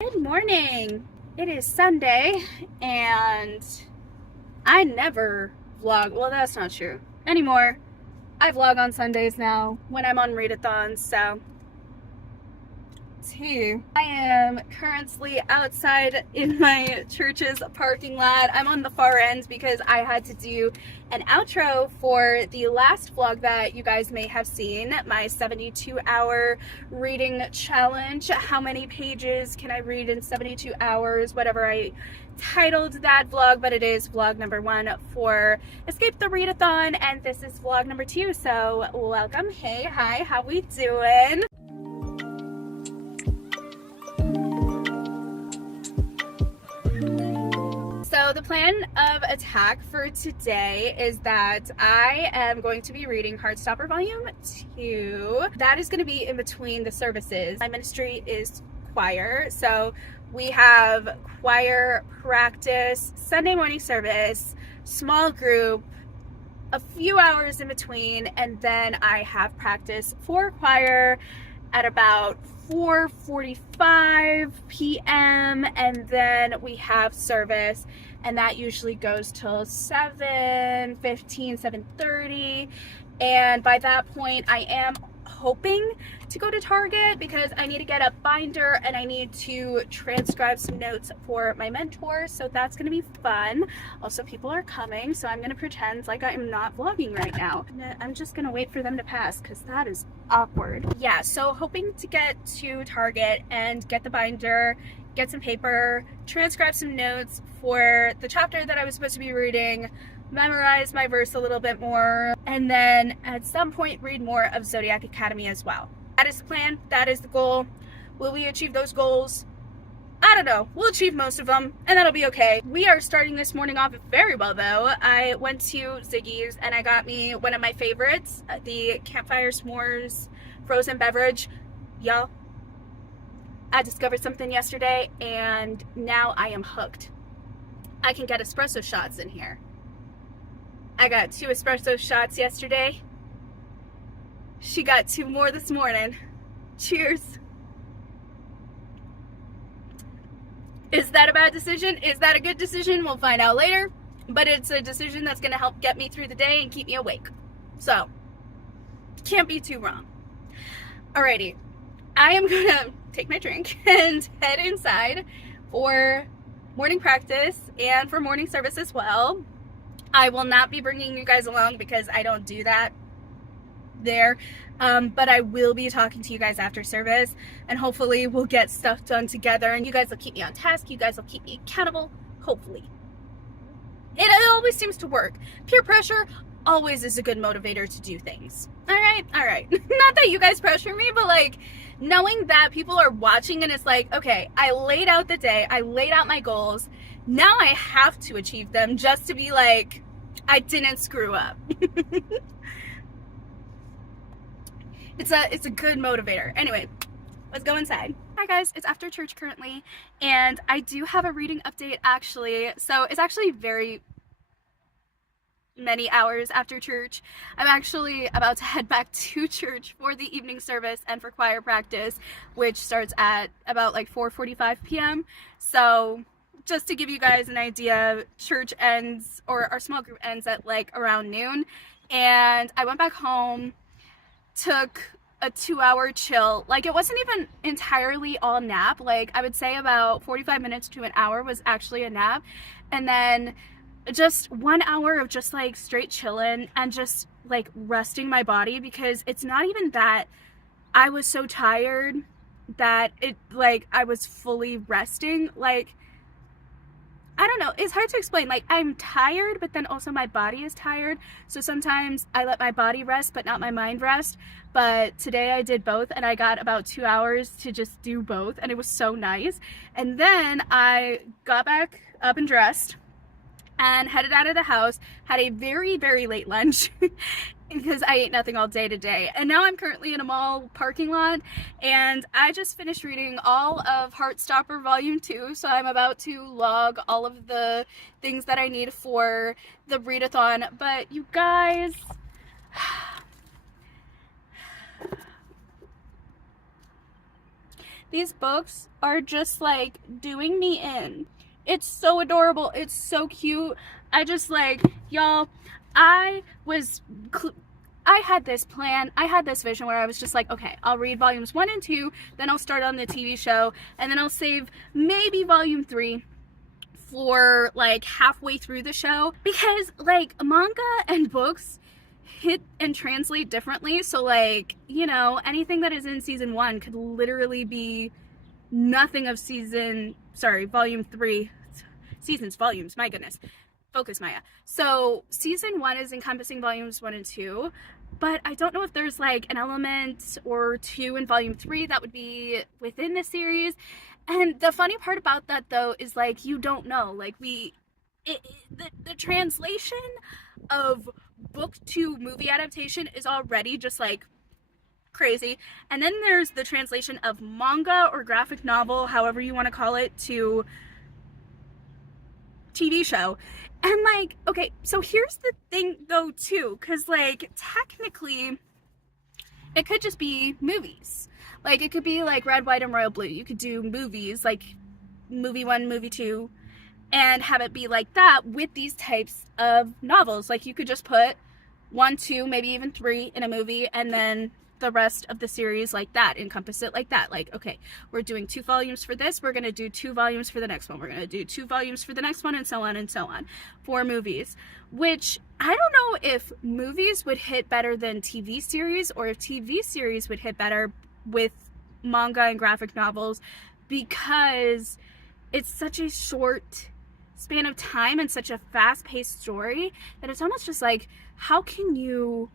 Good morning. It is Sunday and I never vlog. Well, that's not true anymore. I vlog on Sundays now when I'm on readathons. So I am currently outside in my church's parking lot. I'm on the far end because I had to do an outro for the last vlog that you guys may have seen, my 72-hour reading challenge. How many pages can I read in 72 hours? Whatever I titled that vlog, but it is vlog number 1 for Escape the Readathon, and this is vlog number 2. So welcome. Hey, hi, how we doing? So the plan of attack for today is that I am going to be reading Heartstopper Volume 2. That is going to be in between the services. My ministry is choir, so we have choir practice, Sunday morning service, small group, a few hours in between, and then I have practice for choir at about 4:45 p.m. and then we have service, and that usually goes till 7:15, 7:30, and by that point I am hoping to go to Target because I need to get a binder and I need to transcribe some notes for my mentors, so that's gonna be fun. Also, people are coming, so I'm gonna pretend like I'm not vlogging right now. I'm just gonna wait for them to pass because that is awkward. Yeah, so hoping to get to Target and get the binder, get some paper, transcribe some notes for the chapter that I was supposed to be reading, memorize my verse a little bit more, and then at some point read more of Zodiac Academy as well. That is the plan. That is the goal. Will we achieve those goals? I don't know. We'll achieve most of them, and that'll be okay. We are starting this morning off very well, though. I went to Ziggy's, and I got me one of my favorites, the Campfire S'mores frozen beverage. Y'all, I discovered something yesterday, and now I am hooked. I can get espresso shots in here. I got 2 espresso shots yesterday. She got 2 more this morning. Cheers. Is that a bad decision? Is that a good decision? We'll find out later. But it's a decision that's going to help get me through the day and keep me awake. So, can't be too wrong. Alrighty. I am going to take my drink and head inside for morning practice and for morning service as well. I will not be bringing you guys along because I don't do that there, but I will be talking to you guys after service, and hopefully we'll get stuff done together, and you guys will keep me on task, you guys will keep me accountable, hopefully. It always seems to work. Peer pressure always is a good motivator to do things. Alright. Not that you guys pressure me, but like, knowing that people are watching and it's like, okay, I laid out the day, I laid out my goals, now I have to achieve them just to be like, I didn't screw up. It's a good motivator. Anyway, let's go inside. Hi guys, it's after church currently, and I do have a reading update actually. So it's actually very many hours after church. I'm actually about to head back to church for the evening service and for choir practice, which starts at about like 4:45 p.m. So just to give you guys an idea, church ends, or our small group ends at like around noon, and I went back home, took a 2-hour chill. Like, it wasn't even entirely all nap. Like, I would say about 45 minutes to an hour was actually a nap, and then just 1 hour of just like straight chilling and just like resting my body, because it's not even that I was so tired that it like I was fully resting. Like, I don't know, it's hard to explain. Like, I'm tired, but then also my body is tired. So sometimes I let my body rest, but not my mind rest. But today I did both, and I got about 2 hours to just do both, and it was so nice. And then I got back up and dressed and headed out of the house, had a very, very late lunch because I ate nothing all day today. And now I'm currently in a mall parking lot, and I just finished reading all of Heartstopper Volume 2, so I'm about to log all of the things that I need for the readathon. But you guys, These books are just like doing me in. It's so adorable. It's so cute. I just like, y'all, I was I had this plan, I had this vision where I was just like, okay, I'll read volumes 1 and 2, then I'll start on the TV show, and then I'll save maybe volume 3 for like halfway through the show, because like manga and books hit and translate differently. So like, you know, anything that is in season 1 could literally be nothing of volume 3. Seasons, volumes, my goodness. Focus, Maya. So season 1 is encompassing volumes 1 and 2, but I don't know if there's like an element or 2 in volume 3 that would be within the series. And the funny part about that though is like, you don't know, like the translation of book to movie adaptation is already just like crazy. And then there's the translation of manga or graphic novel, however you want to call it, to TV show. And like, okay, so here's the thing though too, because like technically it could just be movies. Like it could be like Red, White, and Royal Blue. You could do movies, like movie 1, movie 2, and have it be like that with these types of novels. Like you could just put 1, 2, maybe even 3 in a movie, and then the rest of the series like that, encompass it like that. Like, okay, we're doing 2 volumes for this, we're gonna do 2 volumes for the next one, we're gonna do 2 volumes for the next one, and so on for movies. Which I don't know if movies would hit better than TV series, or if TV series would hit better with manga and graphic novels, because it's such a short span of time and such a fast-paced story that it's almost just like, how can you,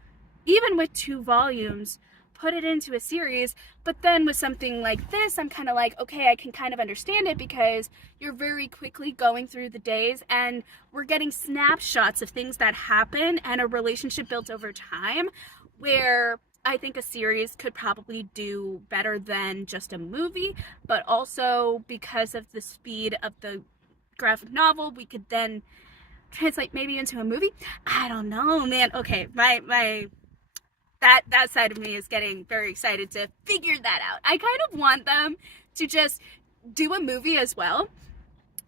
even with 2 volumes, put it into a series? But then with something like this, I'm kind of like, okay, I can kind of understand it, because you're very quickly going through the days and we're getting snapshots of things that happen and a relationship built over time, where I think a series could probably do better than just a movie. But also because of the speed of the graphic novel, we could then translate maybe into a movie. I don't know, man. Okay, my that side of me is getting very excited to figure that out. I kind of want them to just do a movie as well,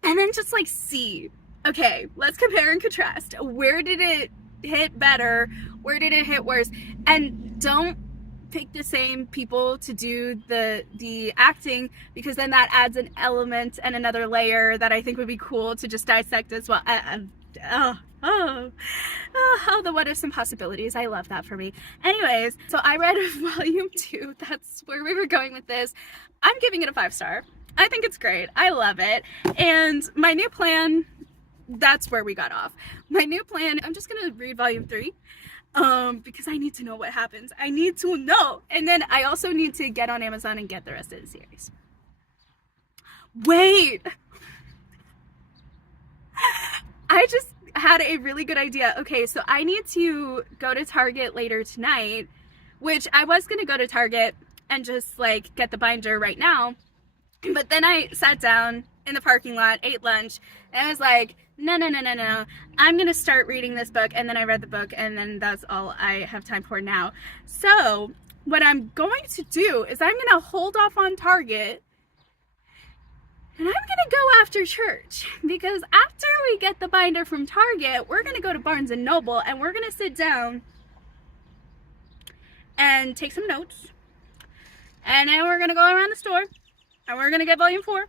and then just like see, okay, let's compare and contrast. Where did it hit better? Where did it hit worse? And don't pick the same people to do the acting, because then that adds an element and another layer that I think would be cool to just dissect as well. The what ifs and possibilities. I love that for me. Anyways, so I read volume 2. That's where we were going with this. I'm giving it a 5-star. I think it's great. I love it. And my new plan, that's where we got off. My new plan, I'm just gonna read volume 3. Because I need to know what happens. I need to know. And then I also need to get on Amazon and get the rest of the series. Wait! I just had a really good idea. Okay, so I need to go to Target later tonight, which I was gonna go to Target and just like get the binder right now. But then I sat down in the parking lot, ate lunch, and I was like, no. I'm gonna start reading this book. And then I read the book, and then that's all I have time for now. So what I'm going to do is I'm gonna hold off on Target, and I'm gonna go after church, because after we get the binder from Target, we're gonna go to Barnes and Noble, and we're gonna sit down and take some notes, and then we're gonna go around the store, and we're gonna get volume 4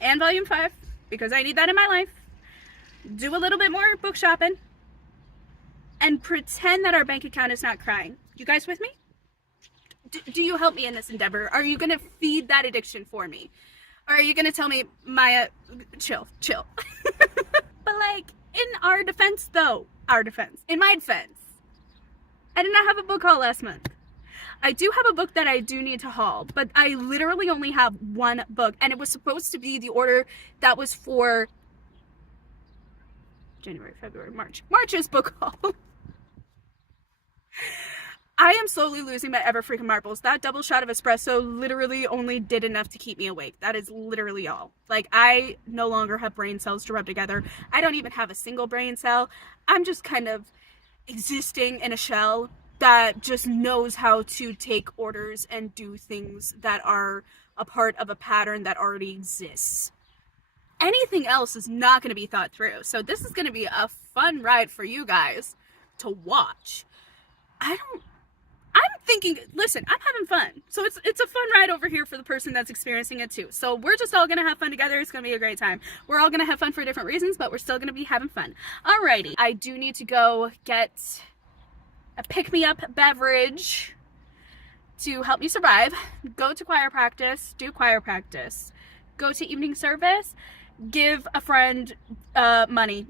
and volume 5, because I need that in my life. Do a little bit more book shopping, and pretend that our bank account is not crying. You guys with me? Do you help me in this endeavor? Are you gonna feed that addiction for me? Or are you gonna tell me, Maya, chill? But like, in our defense though, in my defense, I did not have a book haul last month. I do have a book that I do need to haul, but I literally only have 1 book, and it was supposed to be the order that was for January, February, March's book haul. I am slowly losing my ever freaking marbles. That double shot of espresso literally only did enough to keep me awake. That is literally all. Like, I no longer have brain cells to rub together. I don't even have a single brain cell. I'm just kind of existing in a shell that just knows how to take orders and do things that are a part of a pattern that already exists. Anything else is not going to be thought through. So this is going to be a fun ride for you guys to watch. I'm thinking, listen, I'm having fun. So it's a fun ride over here for the person that's experiencing it too. So we're just all going to have fun together. It's going to be a great time. We're all going to have fun for different reasons, but we're still going to be having fun. Alrighty. I do need to go get a pick-me-up beverage to help me survive. Go to choir practice, do choir practice. Go to evening service, give a friend money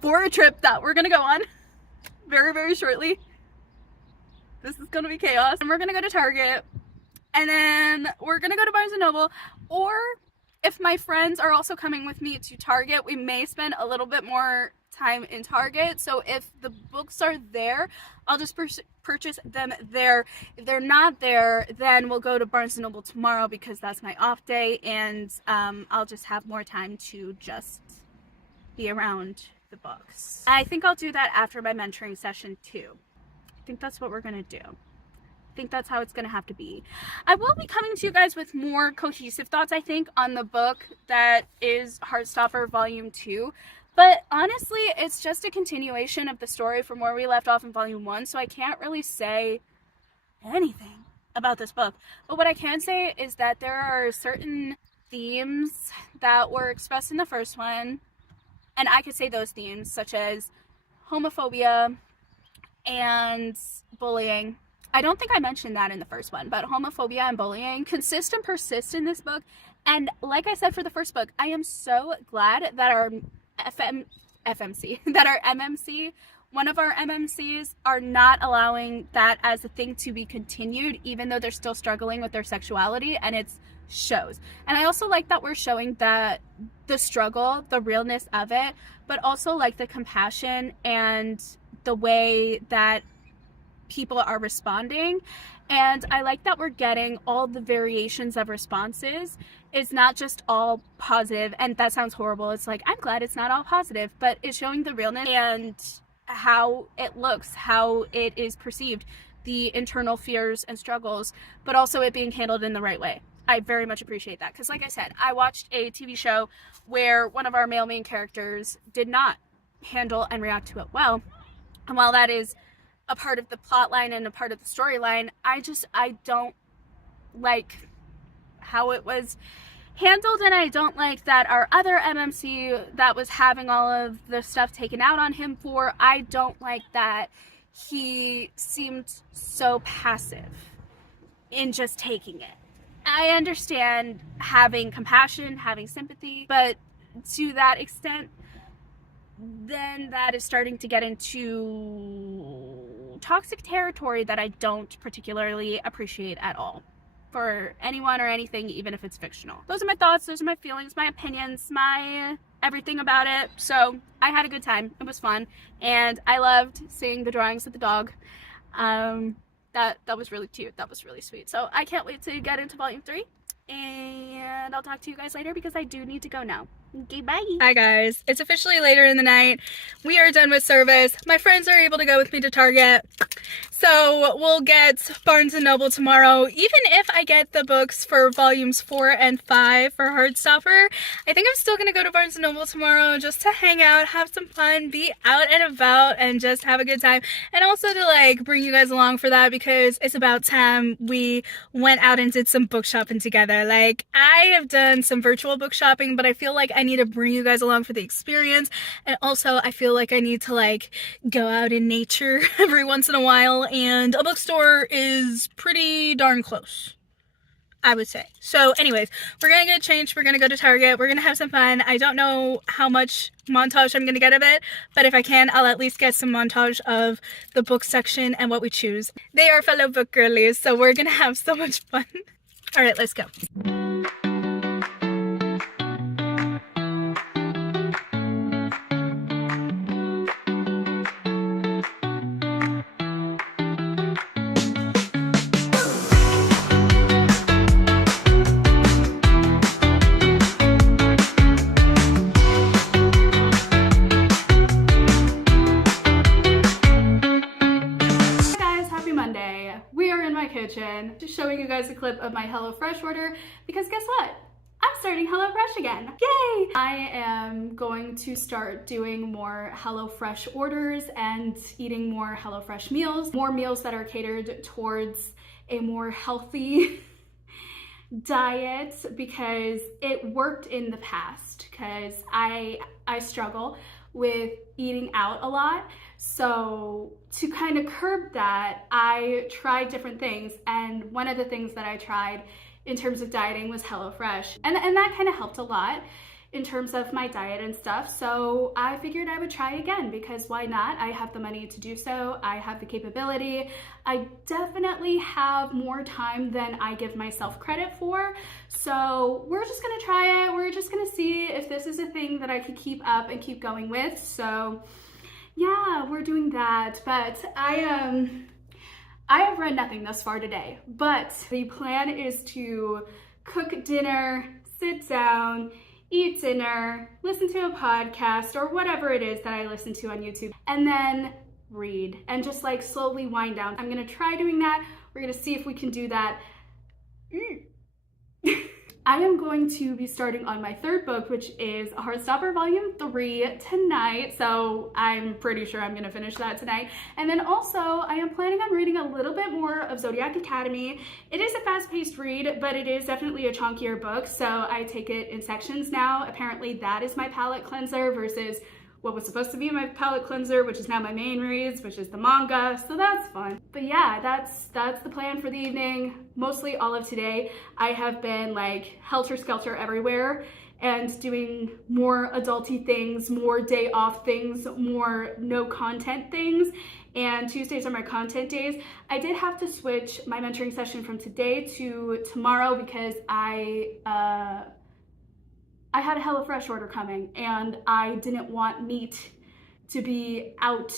for a trip that we're going to go on very, very shortly. This is gonna be chaos. And we're gonna go to Target, and then we're gonna go to Barnes & Noble, or if my friends are also coming with me to Target, we may spend a little bit more time in Target. So if the books are there, I'll just purchase them there. If they're not there, then we'll go to Barnes & Noble tomorrow because that's my off day, and I'll just have more time to just be around the books. I think I'll do that after my mentoring session too. I think that's what we're gonna do. I think that's how it's gonna have to be. I will be coming to you guys with more cohesive thoughts, I think, on the book that is Heartstopper Volume 2. But honestly, it's just a continuation of the story from where we left off in Volume 1, so I can't really say anything about this book. But what I can say is that there are certain themes that were expressed in the first one, and I could say those themes, such as homophobia and bullying. I don't think I mentioned that in the first one, but homophobia and bullying consist and persist in this book. And like I said for the first book, I am so glad that our MMC, one of our MMCs, are not allowing that as a thing to be continued, even though they're still struggling with their sexuality, and it's shows. And I also like that we're showing that the struggle, the realness of it, but also like the compassion and the way that people are responding. And I like that we're getting all the variations of responses. It's not just all positive, and that sounds horrible. It's like, I'm glad it's not all positive, but it's showing the realness and how it looks, how it is perceived, the internal fears and struggles, but also it being handled in the right way. I very much appreciate that, because like I said, I watched a TV show where one of our male main characters did not handle and react to it well. And while that is a part of the plot line and a part of the storyline, I don't like how it was handled, and I don't like that our other MMC that was having all of the stuff taken out on him for, I don't like that he seemed so passive in just taking it. I understand having compassion, having sympathy, but to that extent, then that is starting to get into toxic territory that I don't particularly appreciate at all for anyone or anything, even if it's fictional. Those are my thoughts, those are my feelings, my opinions, my everything about it. So I had a good time. It was fun, and I loved seeing the drawings of the dog. That was really cute. That was really sweet. So I can't wait to get into Volume 3, and I'll talk to you guys later because I do need to go now. Okay, bye. Hi guys, it's officially later in the night. We are done with service. My friends are able to go with me to Target. So we'll get Barnes & Noble tomorrow. Even if I get the books for volumes 4 and 5 for Heartstopper, I think I'm still going to go to Barnes & Noble tomorrow just to hang out, have some fun, be out and about, and just have a good time. And also to like bring you guys along for that, because it's about time we went out and did some book shopping together. Like, I have done some virtual book shopping, but I feel like I need to bring you guys along for the experience. And also I feel like I need to like go out in nature every once in a while, and a bookstore is pretty darn close, I would say. So anyways, we're gonna get changed, we're gonna go to Target, we're gonna have some fun. I don't know how much montage I'm gonna get of it, but if I can, I'll at least get some montage of the book section and what we choose. They are fellow book girlies, so we're gonna have so much fun. All right, let's go. Kitchen, just showing you guys guys a clip of my HelloFresh order because guess what? I'm starting HelloFresh again. Yay! I am going to start doing more HelloFresh orders and eating more HelloFresh meals, more meals that are catered towards a more healthy diet because it worked in the past because I struggle with eating out a lot. So to kind of curb that, I tried different things, and one of the things that I tried in terms of dieting was HelloFresh, and that kind of helped a lot in terms of my diet and stuff. So I figured I would try again because why not? I have the money to do so. I have the capability. I definitely have more time than I give myself credit for. So we're just gonna try it. We're just gonna see if this is a thing that I could keep up and keep going with. So yeah, we're doing that. But I have read nothing thus far today, but the plan is to cook dinner, sit down, eat dinner, listen to a podcast or whatever it is that I listen to on YouTube, and then read and just like slowly wind down. I'm gonna try doing that. We're gonna see if we can do that. I am going to be starting on my third book, which is Heartstopper Volume 3 tonight. So I'm pretty sure I'm gonna finish that tonight. And then also I am planning on reading a little bit more of Zodiac Academy. It is a fast-paced read, but it is definitely a chunkier book. So I take it in sections now. Apparently that is my palate cleanser versus what was supposed to be my palate cleanser, which is now my main reads, which is the manga. So that's fun. But yeah, that's the plan for the evening. Mostly all of today, I have been like helter-skelter everywhere and doing more adulty things, more day off things, more no content things. And Tuesdays are my content days. I did have to switch my mentoring session from today to tomorrow because I had a HelloFresh order coming and I didn't want meat to be out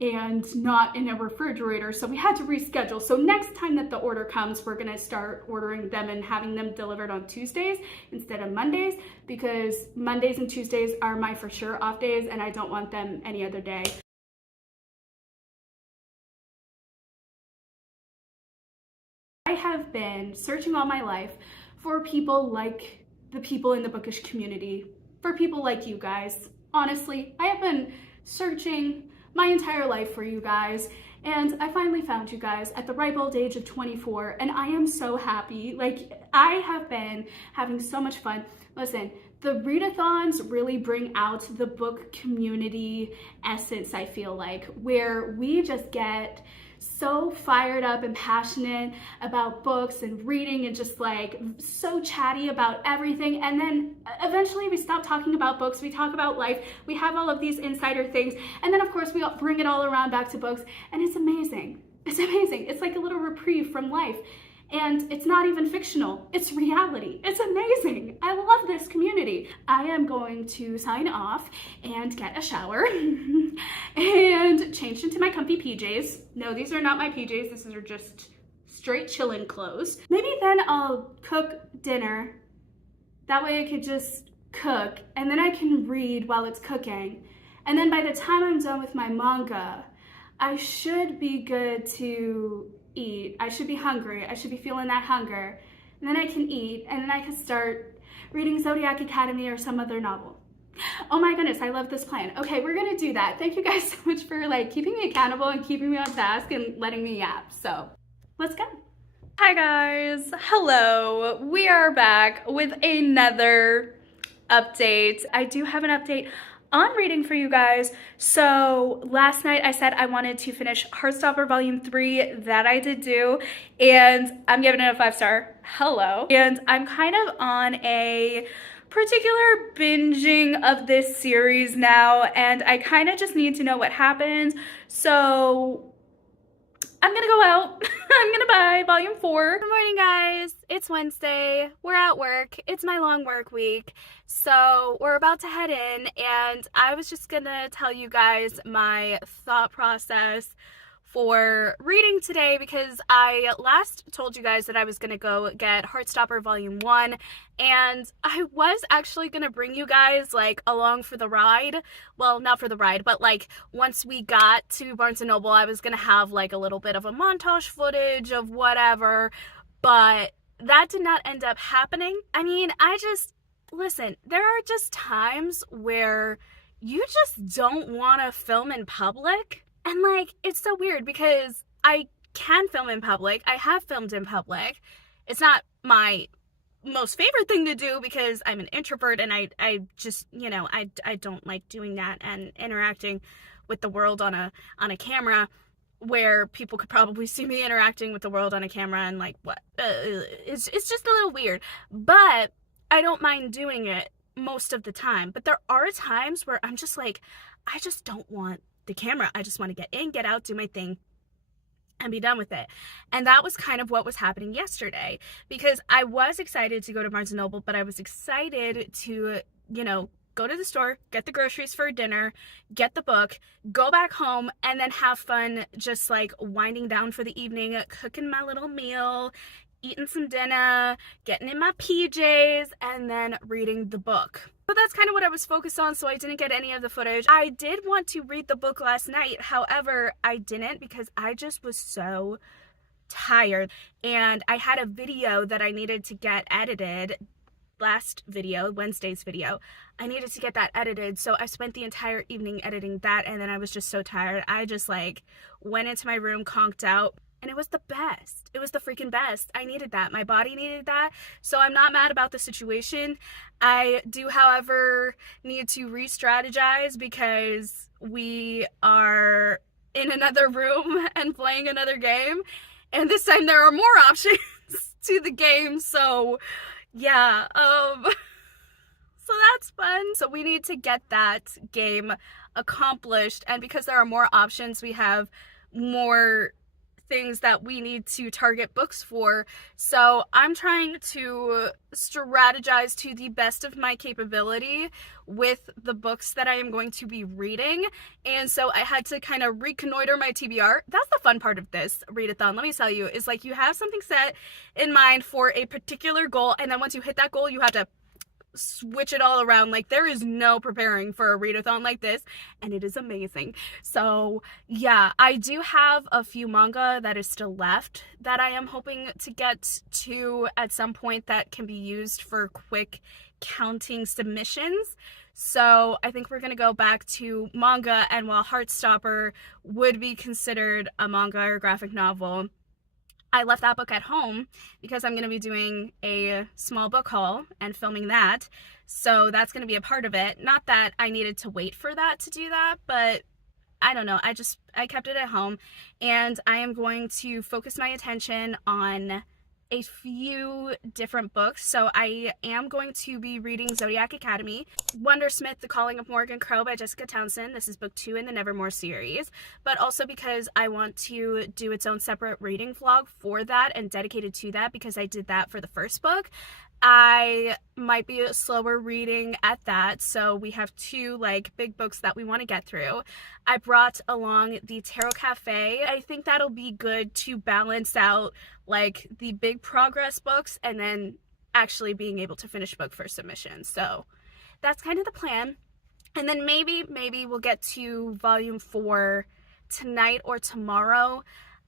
and not in a refrigerator, so we had to reschedule. So next time that the order comes, we're gonna start ordering them and having them delivered on Tuesdays instead of Mondays, because Mondays and Tuesdays are my for sure off days and I don't want them any other day. I have been searching all my life for people like the people in the bookish community, for people like you guys. Honestly, I have been searching my entire life for you guys, and I finally found you guys at the ripe old age of 24, and I am so happy. Like, I have been having so much fun. Listen, the readathons really bring out the book community essence, I feel like, where we just get so fired up and passionate about books and reading and just like so chatty about everything, and then eventually we stop talking about books, we talk about life, we have all of these insider things, and then of course we all bring it all around back to books, and it's amazing. It's amazing. It's like a little reprieve from life. And it's not even fictional, it's reality. It's amazing. I love this community. I am going to sign off and get a shower and change into my comfy PJs. No, these are not my PJs. These are just straight chillin' clothes. Maybe then I'll cook dinner. That way I could just cook and then I can read while it's cooking. And then by the time I'm done with my manga, I should be good to eat. I should be hungry. I should be feeling that hunger. And then I can eat, and then I can start reading Zodiac Academy or some other novel. Oh my goodness, I love this plan. Okay, we're gonna do that. Thank you guys so much for like keeping me accountable and keeping me on task and letting me yap. So let's go. Hi guys, hello. We are back with another update. I do have an update on reading for you guys. So last night I said I wanted to finish Heartstopper Volume 3. That I did do, and I'm giving it a 5-star. Hello. And I'm kind of on a particular binging of this series now, and I kind of just need to know what happens. So I'm gonna go out. I'm gonna buy Volume 4. Good morning, guys. It's Wednesday. We're at work. It's my long work week. So we're about to head in, and I was just gonna tell you guys my thought process for reading today, because I last told you guys that I was gonna go get Heartstopper Volume 1, and I was actually gonna bring you guys like along for the ride. Well, not for the ride, but like once we got to Barnes & Noble, I was gonna have like a little bit of a montage footage of whatever, but that did not end up happening. I mean, listen, there are just times where you just don't want to film in public. And like, it's so weird because I can film in public. I have filmed in public. It's not my most favorite thing to do because I'm an introvert and I just, I don't like doing that and interacting with the world on a camera where people could probably see me interacting with the world on a camera and like what it's just a little weird, but I don't mind doing it most of the time. But there are times where I'm just like, I just don't want the camera. I just want to get in, get out, do my thing, and be done with it. And that was kind of what was happening yesterday, because I was excited to go to Barnes & Noble, but I was excited to, go to the store, get the groceries for dinner, get the book, go back home, and then have fun just like winding down for the evening, cooking my little meal, eating some dinner, getting in my PJs, and then reading the book. But that's kind of what I was focused on, so I didn't get any of the footage. I did want to read the book last night, however, I didn't because I just was so tired. And I had a video that I needed to get edited, last video, Wednesday's video. I needed to get that edited, so I spent the entire evening editing that, and then I was just so tired. I just like went into my room, conked out, and it was the best. It was the freaking best. I needed that. My body needed that. So I'm not mad about the situation. I do, however, need to re-strategize because we are in another room and playing another game. And this time there are more options to the game. So yeah, so that's fun. So we need to get that game accomplished. And because there are more options, we have more things that we need to target books for. So I'm trying to strategize to the best of my capability with the books that I am going to be reading. And so I had to kind of reconnoiter my TBR. That's the fun part of this readathon, let me tell you, is like you have something set in mind for a particular goal, and then once you hit that goal, you have to switch it all around. Like, there is no preparing for a readathon like this, and it is amazing. So yeah, I do have a few manga that is still left that I am hoping to get to at some point that can be used for quick counting submissions. So I think we're gonna go back to manga, and while Heartstopper would be considered a manga or graphic novel, I left that book at home because I'm going to be doing a small book haul and filming that. So that's going to be a part of it. Not that I needed to wait for that to do that, but I don't know. I kept it at home, and I am going to focus my attention on a few different books. So I am going to be reading Zodiac Academy, Wondersmith, The Calling of Morgan Crow by Jessica Townsend. This is book 2 in the Nevermore series, but also because I want to do its own separate reading vlog for that and dedicated to that, because I did that for the first book. I might be a slower reading at that, so we have 2 like big books that we want to get through. I brought along the Tarot Cafe. I think that'll be good to balance out like the big progress books and then actually being able to finish a book for submission. So that's kind of the plan. And then maybe we'll get to volume 4 tonight or tomorrow.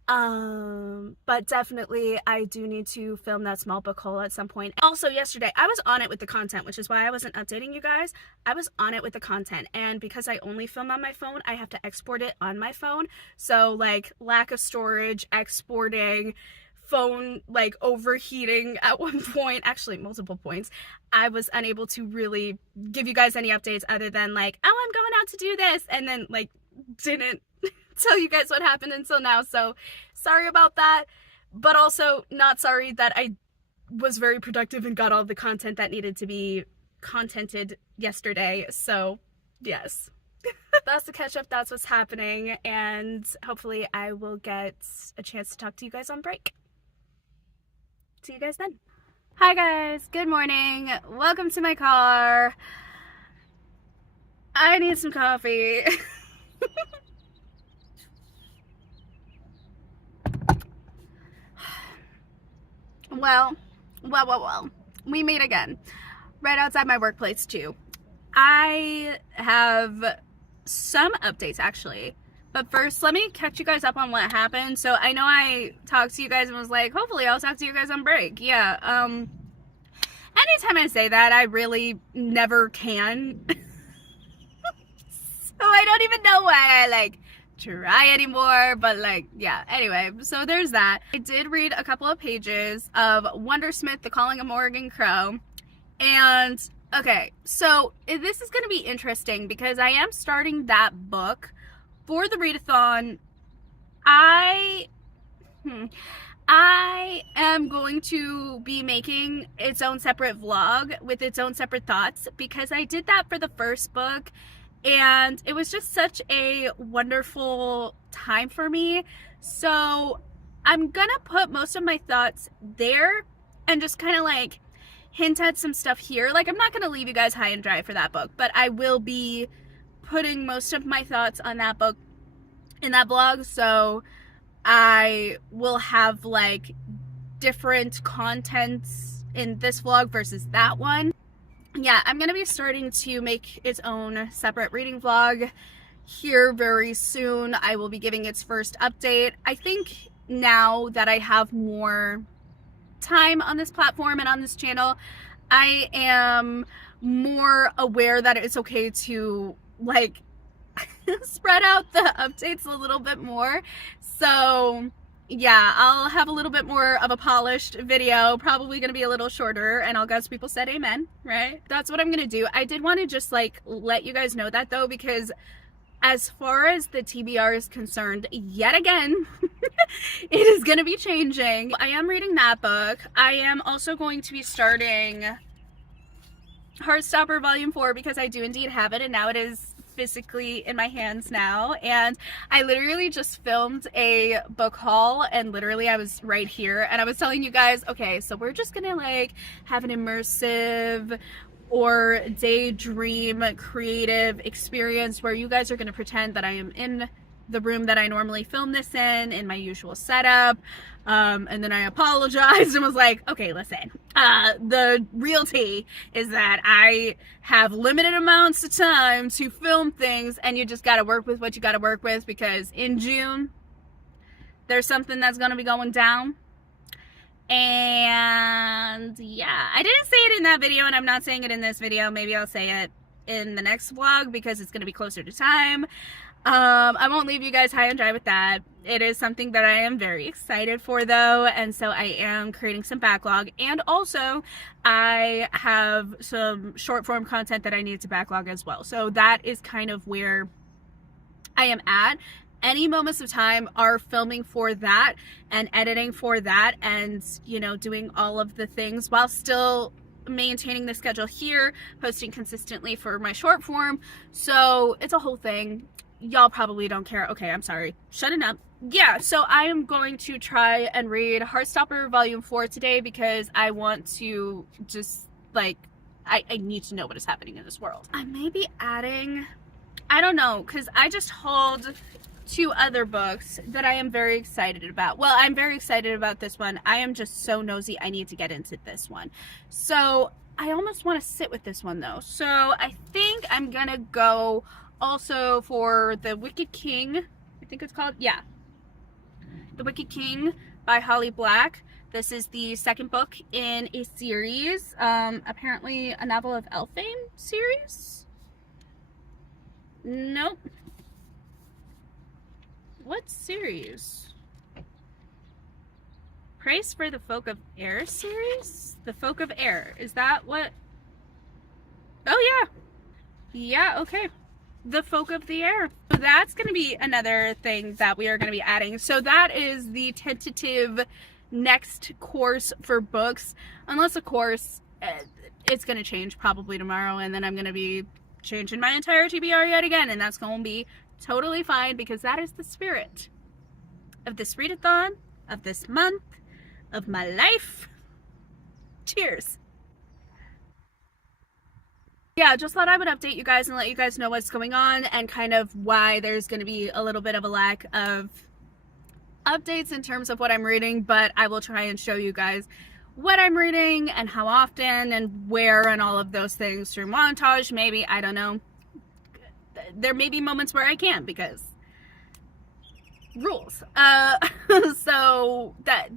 But definitely I do need to film that small book haul at some point. Also, yesterday I was on it with the content, which is why I wasn't updating you guys. I was on it with the content, and because I only film on my phone, I have to export it on my phone. So like lack of storage, exporting, phone like overheating at one point, actually multiple points, I was unable to really give you guys any updates other than like, oh, I'm going out to do this, and then like didn't tell you guys what happened until now. So sorry about that, but also not sorry that I was very productive and got all the content that needed to be contented yesterday. So yes. That's the catch up, that's what's happening, and hopefully I will get a chance to talk to you guys on break. See you guys then. Hi guys, good morning. Welcome to my car. I need some coffee. Well, we meet again, right outside my workplace too. I have some updates actually, But first, let me catch you guys up on what happened. So I know I talked to you guys and was like, hopefully I'll talk to you guys on break. Yeah, anytime I say that, I really never can. So I don't even know why I, like, try anymore, but, like, yeah. Anyway, so there's that. I did read a couple of pages of Wondersmith, The Calling of Morrigan Crow, and, okay, so this is going to be interesting because I am starting that book for the readathon. I am going to be making its own separate vlog with its own separate thoughts because I did that for the first book and it was just such a wonderful time for me. So I'm gonna put most of my thoughts there and just kind of like hint at some stuff here. Like, I'm not gonna leave you guys high and dry for that book, but I will be putting most of my thoughts on that book in that vlog. So I will have like different contents in this vlog versus that one. Yeah, I'm gonna be starting to make its own separate reading vlog here very soon. I will be giving its first update. I think now that I have more time on this platform and on this channel, I am more aware that it's okay to like spread out the updates a little bit more. So yeah, I'll have a little bit more of a polished video, probably gonna be a little shorter, and all God's people said amen, right? That's what I'm gonna do. I did want to just like let you guys know that though, because as far as the TBR is concerned, yet again, it is gonna be changing. I am reading that book. I am also going to be starting Heartstopper Volume 4 because I do indeed have it, and now it is physically in my hands now. And I literally just filmed a book haul, and literally I was right here and I was telling you guys, okay, so we're just gonna like have an immersive or daydream creative experience where you guys are gonna pretend that I am in the room that I normally film this in my usual setup. And then I apologized and was like, okay, listen, the real tea is that I have limited amounts of time to film things, and you just gotta work with what you gotta work with, because in June, there's something that's gonna be going down. And yeah, I didn't say it in that video, and I'm not saying it in this video. Maybe I'll say it in the next vlog because it's gonna be closer to time. I won't leave you guys high and dry with that. It is something that I am very excited for though, and so I am creating some backlog, and also I have some short form content that I need to backlog as well. So that is kind of where I am at. Any moments of time are filming for that and editing for that, and you know, doing all of the things while still maintaining the schedule here, posting consistently for my short form. So it's a whole thing. Y'all probably don't care. Okay, I'm sorry. Shutting up. Yeah, so I am going to try and read Heartstopper Volume 4 today because I want to just, like, I need to know what is happening in this world. I may be adding, I don't know, because I just hauled 2 other books that I am very excited about. Well, I'm very excited about this one. I am just so nosy. I need to get into this one. So I almost want to sit with this one, though. So I think I'm going to go also for The Wicked King, I think it's called, yeah, The Wicked King by Holly Black. This is the second book in a series, apparently a Novel of Elfane series. Nope. What series? Praise for the Folk of Air series? The Folk of Air, is that what? Oh yeah. Yeah, okay. The Folk of the Air. So that's going to be another thing that we are going to be adding. So that is the tentative next course for books. Unless, of course, it's going to change probably tomorrow, and then I'm going to be changing my entire TBR yet again, and that's going to be totally fine because that is the spirit of this readathon, of this month, of my life. Cheers. Yeah, just thought I would update you guys and let you guys know what's going on and kind of why there's going to be a little bit of a lack of updates in terms of what I'm reading, but I will try and show you guys what I'm reading and how often and where and all of those things through montage, maybe, I don't know. There may be moments where I can't because rules. So that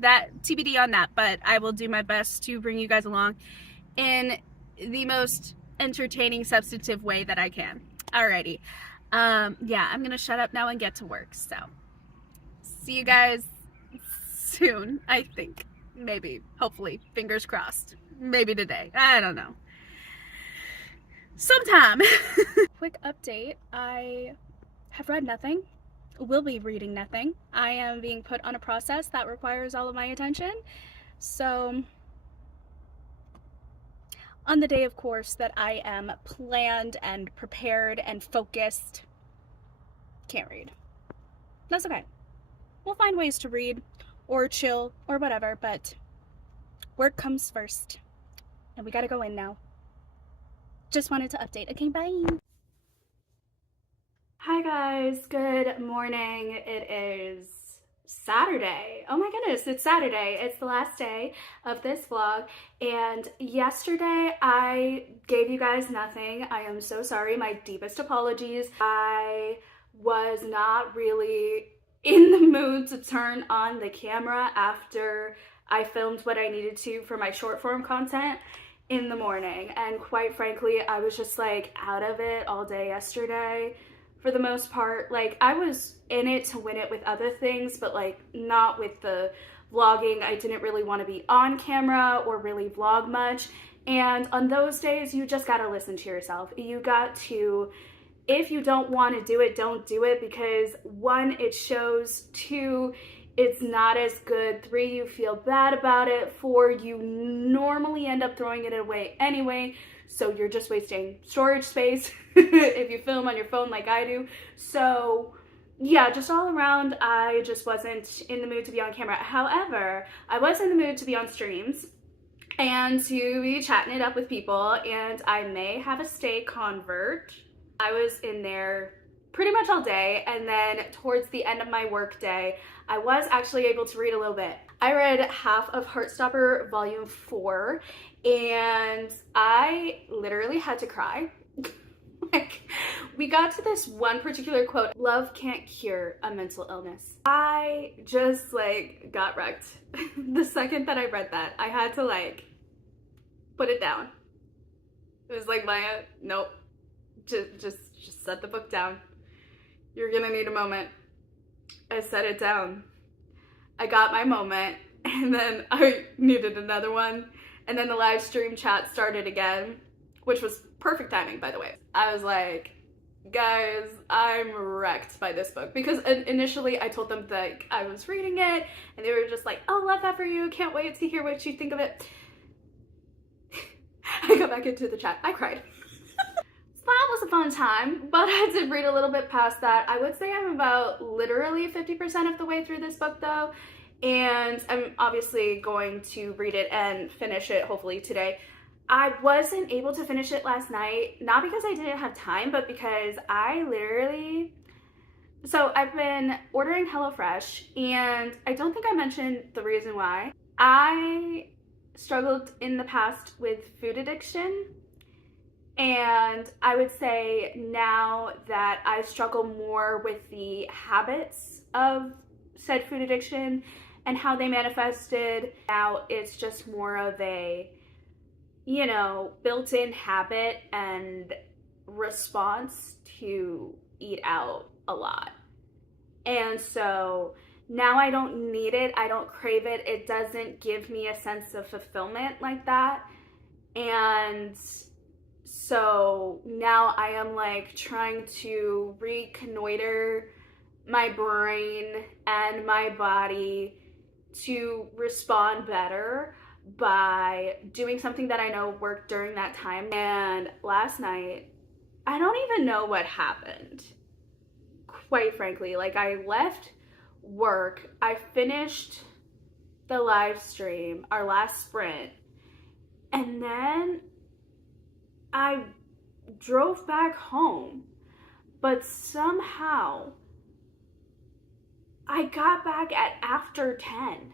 TBD on that, but I will do my best to bring you guys along in the most entertaining, substantive way that I can. Alrighty. Yeah, I'm gonna shut up now and get to work. So see you guys soon, I think. Maybe, hopefully, fingers crossed. Maybe today. I don't know. Sometime. Quick update. I have read nothing. Will be reading nothing. I am being put on a process that requires all of my attention. So, on the day, of course, that I am planned and prepared and focused, can't read. That's okay. We'll find ways to read or chill or whatever, but work comes first. And we gotta go in now. Just wanted to update. Okay, bye. Hi guys, good morning. It is Saturday. Oh my goodness, it's Saturday. It's the last day of this vlog, and yesterday I gave you guys nothing. I am so sorry, my deepest apologies. I was not really in the mood to turn on the camera after I filmed what I needed to for my short form content in the morning, and quite frankly, I was just like out of it all day yesterday. For the most part, like I was in it to win it with other things, but like not with the vlogging. I didn't really want to be on camera or really vlog much. And on those days, you just got to listen to yourself. You got to, if you don't want to do it, don't do it, because one, it shows, two, it's not as good, three, you feel bad about it, four, you normally end up throwing it away anyway. So you're just wasting storage space if you film on your phone like I do. So yeah, just all around, I just wasn't in the mood to be on camera. However, I was in the mood to be on streams and to be chatting it up with people, and I may have a stay convert. I was in there pretty much all day, and then towards the end of my work day, I was actually able to read a little bit. I read half of Heartstopper Volume 4, and I literally had to cry. Like, we got to this one particular quote, "Love can't cure a mental illness." I just like got wrecked. The second that I read that, I had to like put it down. It was like, Maya, nope, just set the book down. You're gonna need a moment. I set it down. I got my moment, and then I needed another one, and then the live stream chat started again, which was perfect timing, by the way. I was like, guys, I'm wrecked by this book, because initially I told them that I was reading it, and they were just like, oh, love that for you, can't wait to hear what you think of it. I got back into the chat, I cried. That was a fun time, but I did read a little bit past that. I would say I'm about literally 50% of the way through this book though, and I'm obviously going to read it and finish it hopefully today. I wasn't able to finish it last night, not because I didn't have time, but because I literally, so I've been ordering HelloFresh, and I don't think I mentioned the reason why. I struggled in the past with food addiction. And I would say now that I struggle more with the habits of said food addiction and how they manifested, now it's just more of a, you know, built-in habit and response to eat out a lot. And so now I don't need it, I don't crave it, it doesn't give me a sense of fulfillment like that. And so now I am like trying to reconnoiter my brain and my body to respond better by doing something that I know worked during that time. And last night, I don't even know what happened, quite frankly. Like, I left work, I finished the live stream, our last sprint, and then I drove back home, but somehow I got back at after 10.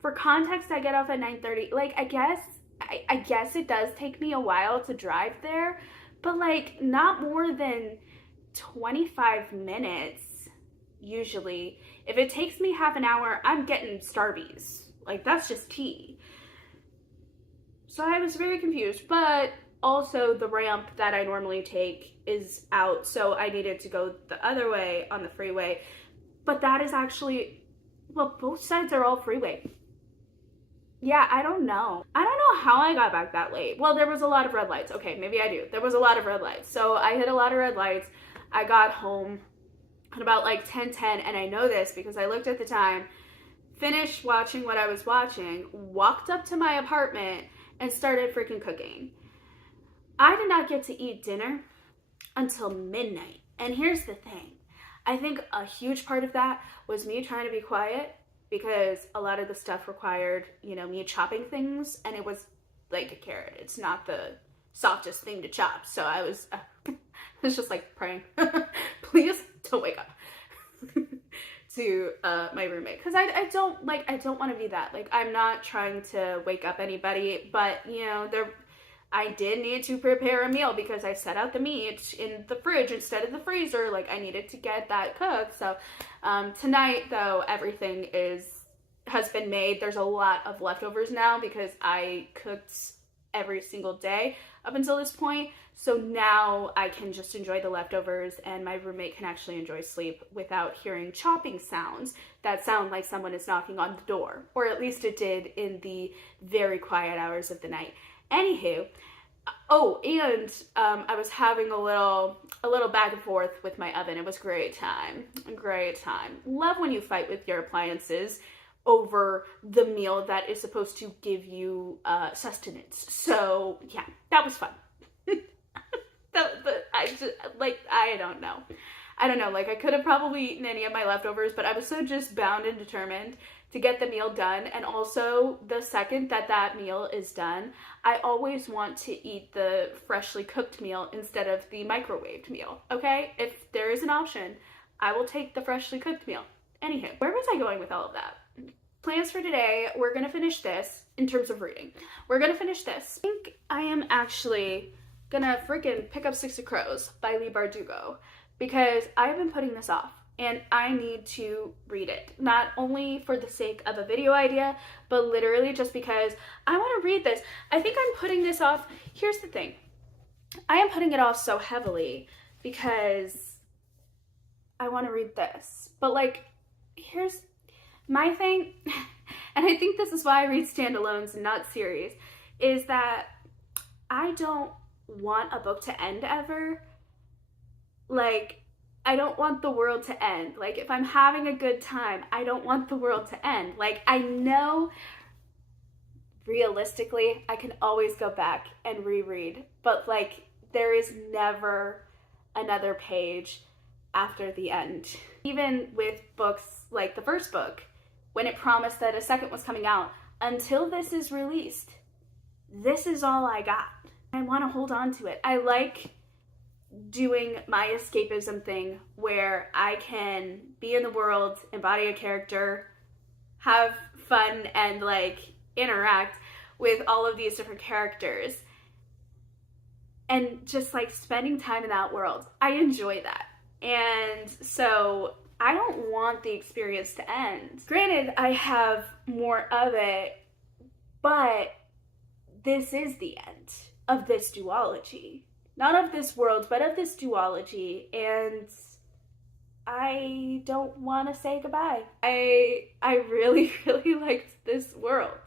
For context, I get off at 9:30. Like, I guess it does take me a while to drive there, but like not more than 25 minutes usually. If it takes me half an hour, I'm getting Starbies. Like, that's just tea. So I was very confused, but also the ramp that I normally take is out, so I needed to go the other way on the freeway. But that is actually, well, both sides are all freeway. Yeah, I don't know. I don't know how I got back that late. Well, there was a lot of red lights. Okay, maybe I do. There was a lot of red lights. So I hit a lot of red lights. I got home at about like 10:10, and I know this because I looked at the time, finished watching what I was watching, walked up to my apartment, and started freaking cooking. I did not get to eat dinner until midnight. And here's the thing. I think a huge part of that was me trying to be quiet, because a lot of the stuff required, you know, me chopping things, and it was like a carrot. It's not the softest thing to chop. So I was just like praying, please don't wake up to my roommate, because I don't want to be that. Like, I'm not trying to wake up anybody, but you know, I did need to prepare a meal because I set out the meat in the fridge instead of the freezer. Like, I needed to get that cooked. So tonight, though, everything has been made. There's a lot of leftovers now because I cooked every single day up until this point. So now I can just enjoy the leftovers, and my roommate can actually enjoy sleep without hearing chopping sounds that sound like someone is knocking on the door, or at least it did in the very quiet hours of the night. Anywho, oh, and I was having a little back and forth with my oven. It was a great time. Love when you fight with your appliances over the meal that is supposed to give you sustenance. So yeah, that was fun. I don't know. Like, I could have probably eaten any of my leftovers, but I was so just bound and determined to get the meal done. And also, the second that meal is done, I always want to eat the freshly cooked meal instead of the microwaved meal, okay? If there is an option, I will take the freshly cooked meal. Anywho, where was I going with all of that? Plans for today, we're gonna finish this in terms of reading. We're gonna finish this. I think I am actually gonna freaking pick up Six of Crows by Leigh Bardugo, because I've been putting this off and I need to read it. Not only for the sake of a video idea, but literally just because I want to read this. I think I'm putting this off. Here's the thing. I am putting it off so heavily because I want to read this. But like, here's my thing, and I think this is why I read standalones and not series, is that I don't want a book to end ever. Like, I don't want the world to end. Like, if I'm having a good time, I don't want the world to end. Like, I know realistically I can always go back and reread, but like, there is never another page after the end. Even with books like the first book, when it promised that a second was coming out, until this is released, this is all I got. I want to hold on to it. I like doing my escapism thing where I can be in the world, embody a character, have fun, and like interact with all of these different characters, and just like spending time in that world. I enjoy that. And so I don't want the experience to end. Granted, I have more of it, but this is the end of this duology. Not of this world, but of this duology, and I don't want to say goodbye. I really, really liked this world,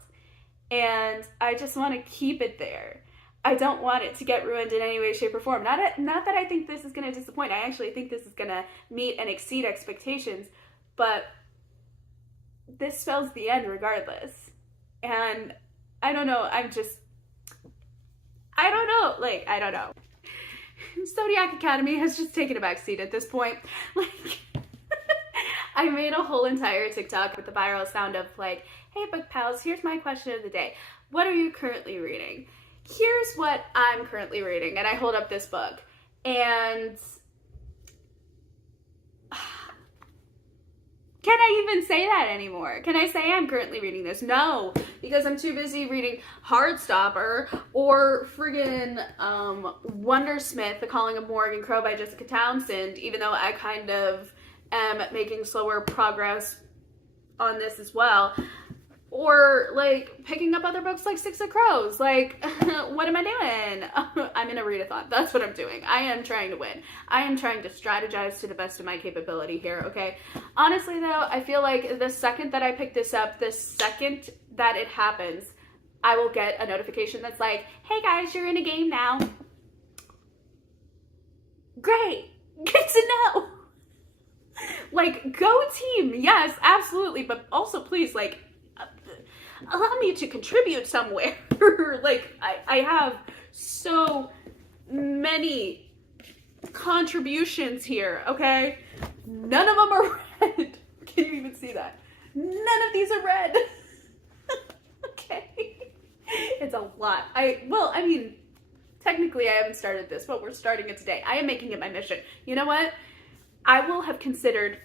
and I just want to keep it there. I don't want it to get ruined in any way, shape, or form. Not that I think this is going to disappoint. I actually think this is going to meet and exceed expectations, but this spells the end regardless. And I don't know, I don't know. Zodiac Academy has just taken a backseat at this point. Like, I made a whole entire TikTok with the viral sound of like, hey book pals, here's my question of the day. What are you currently reading? Here's what I'm currently reading. And I hold up this book. And can I even say that anymore? Can I say I'm currently reading this? No, because I'm too busy reading Heartstopper or friggin' Wondersmith, The Calling of Morgan Crow by Jessica Townsend, even though I kind of am making slower progress on this as well. Or like picking up other books like Six of Crows. Like, what am I doing? I'm in a readathon. That's what I'm doing. I am trying to win. I am trying to strategize to the best of my capability here, okay? Honestly though, I feel like the second that I pick this up, the second that it happens, I will get a notification that's like, hey guys, you're in a game now. Great. Good to know. Like, go team. Yes, absolutely. But also please, like, allow me to contribute somewhere. Like, I have so many contributions here, okay? None of them are red. Can you even see that? None of these are red. Okay. It's a lot. I mean, technically I haven't started this, but we're starting it today. I am making it my mission. You know what? I will have considered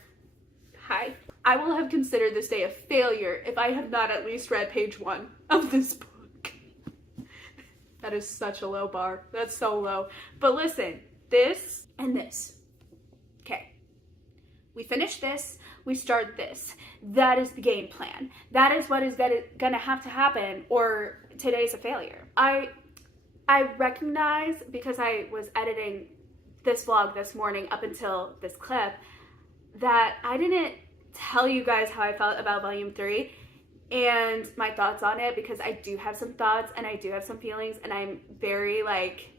this day a failure if I have not at least read page 1 of this book. That is such a low bar. That's so low. But listen, this and this. Okay. We finish this. We start this. That is the game plan. That is what is gonna have to happen, or today's a failure. I recognize, because I was editing this vlog this morning up until this clip, that I didn't tell you guys how I felt about volume 3 and my thoughts on it, because I do have some thoughts and I do have some feelings, and I'm very like,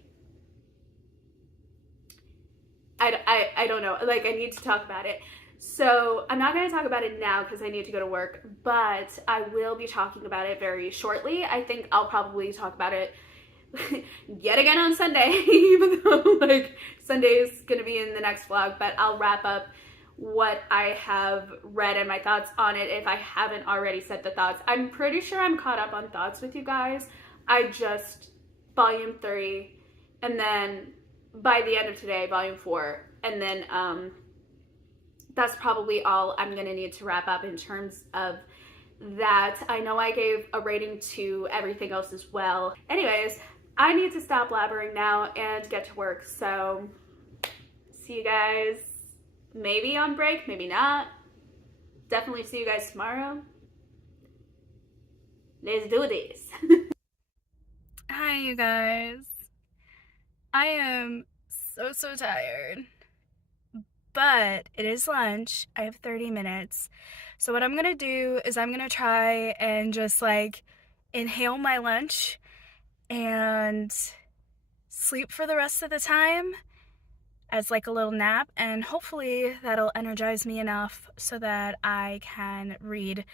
I don't know, like I need to talk about it. So I'm not going to talk about it now because I need to go to work, but I will be talking about it very shortly. I think I'll probably talk about it yet again on Sunday, even though like Sunday is going to be in the next vlog, but I'll wrap up what I have read and my thoughts on it if I haven't already said the thoughts. I'm pretty sure I'm caught up on thoughts with you guys. I just, volume 3, and then by the end of today, volume 4, and then that's probably all I'm gonna need to wrap up in terms of that. I know I gave a rating to everything else as well. Anyways, I need to stop blabbering now and get to work, so see you guys maybe on break, maybe not. Definitely see you guys tomorrow. Let's do this. Hi, you guys. I am so tired, but it is lunch. I have 30 minutes. So what I'm gonna do is I'm gonna try and just like inhale my lunch and sleep for the rest of the time as like a little nap, and hopefully that'll energize me enough so that I can read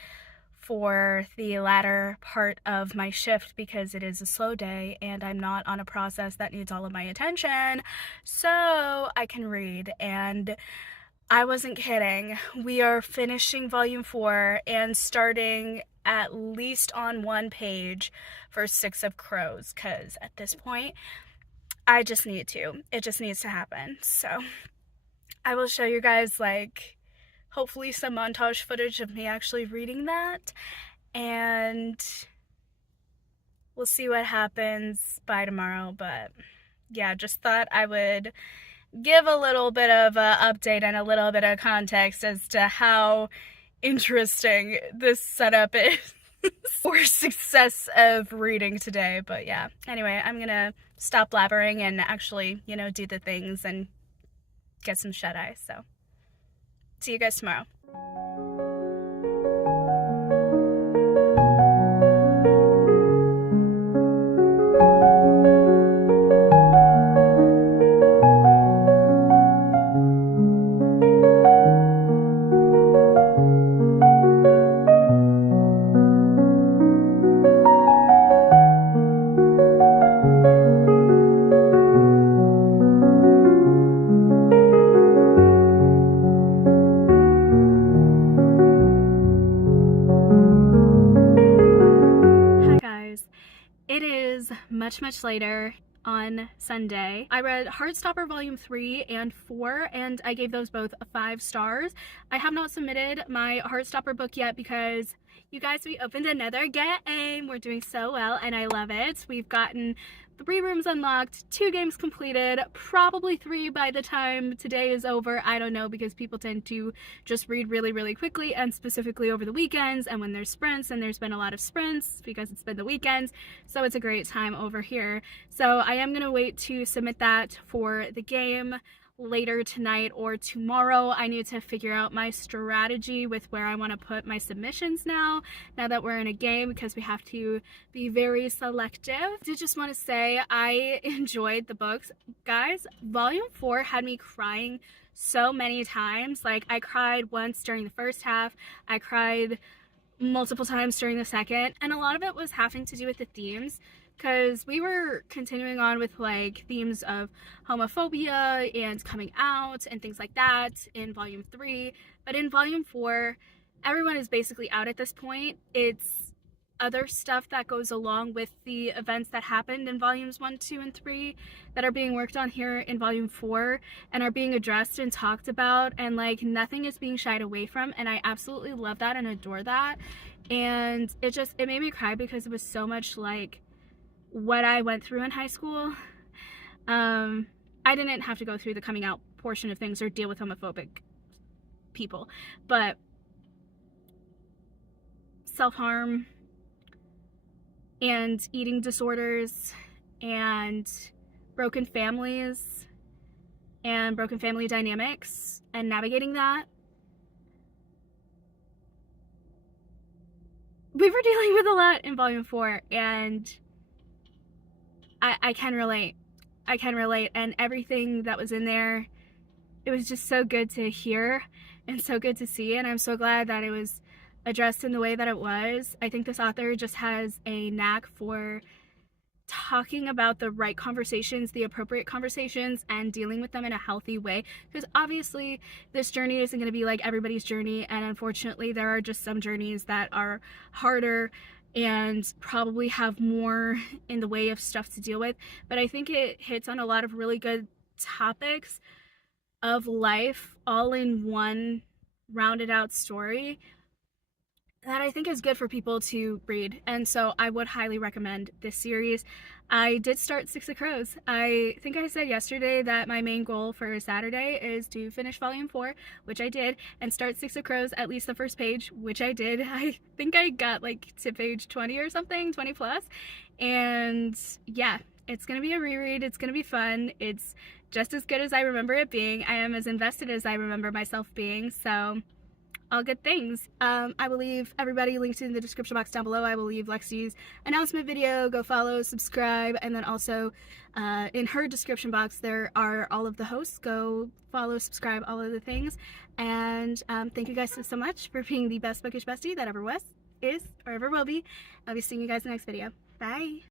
for the latter part of my shift, because it is a slow day and I'm not on a process that needs all of my attention, so I can read. And I wasn't kidding. We are finishing volume 4 and starting at least on one page for Six of Crows, because at this point I just need to. It just needs to happen. So I will show you guys like hopefully some montage footage of me actually reading that, and we'll see what happens by tomorrow. But yeah, just thought I would give a little bit of an update and a little bit of context as to how interesting this setup is for success of reading today. But yeah, anyway, I'm gonna stop blabbering and actually, you know, do the things and get some shut-eye. So see you guys tomorrow. Much later on Sunday. I read Heartstopper Volume 3 and 4, and I gave those both 5 stars. I have not submitted my Heartstopper book yet because, you guys, we opened another game. We're doing so well and I love it. We've gotten 3 rooms unlocked, 2 games completed, probably 3 by the time today is over. I don't know, because people tend to just read really, really quickly, and specifically over the weekends and when there's sprints, and there's been a lot of sprints because it's been the weekends, so it's a great time over here. So I am gonna wait to submit that for the game later tonight or tomorrow. I need to figure out my strategy with where I want to put my submissions now that we're in a game, because we have to be very selective. I did just want to say I enjoyed the books. Guys, volume 4 had me crying so many times. Like, I cried once during the first half, I cried multiple times during the second, and a lot of it was having to do with the themes, because we were continuing on with like themes of homophobia and coming out and things like that in volume 3, but in volume 4 everyone is basically out at this point. It's other stuff that goes along with the events that happened in volumes 1, 2, and 3 that are being worked on here in volume 4 and are being addressed and talked about, and like nothing is being shied away from, and I absolutely love that and adore that. And it made me cry because it was so much like what I went through in high school. I didn't have to go through the coming out portion of things or deal with homophobic people, but self-harm and eating disorders and broken families and broken family dynamics and navigating that. We were dealing with a lot in volume 4, and I can relate. I can relate, and everything that was in there, it was just so good to hear and so good to see, and I'm so glad that it was addressed in the way that it was. I think this author just has a knack for talking about the right conversations, the appropriate conversations, and dealing with them in a healthy way, because obviously this journey isn't going to be like everybody's journey, and unfortunately there are just some journeys that are harder and probably have more in the way of stuff to deal with. But I think it hits on a lot of really good topics of life all in one rounded out story that I think is good for people to read. And so I would highly recommend this series. I did start Six of Crows. I think I said yesterday that my main goal for Saturday is to finish volume 4, which I did, and start Six of Crows, at least the first page, which I did. I think I got like to page 20 or something, 20 plus. And yeah, it's gonna be a reread. It's gonna be fun. It's just as good as I remember it being. I am as invested as I remember myself being, so all good things. I will leave everybody linked in the description box down below. I will leave Lexi's announcement video. Go follow, subscribe, and then also in her description box there are all of the hosts. Go follow, subscribe, all of the things. And thank you guys so much for being the best bookish bestie that ever was, is, or ever will be. I'll be seeing you guys in the next video. Bye!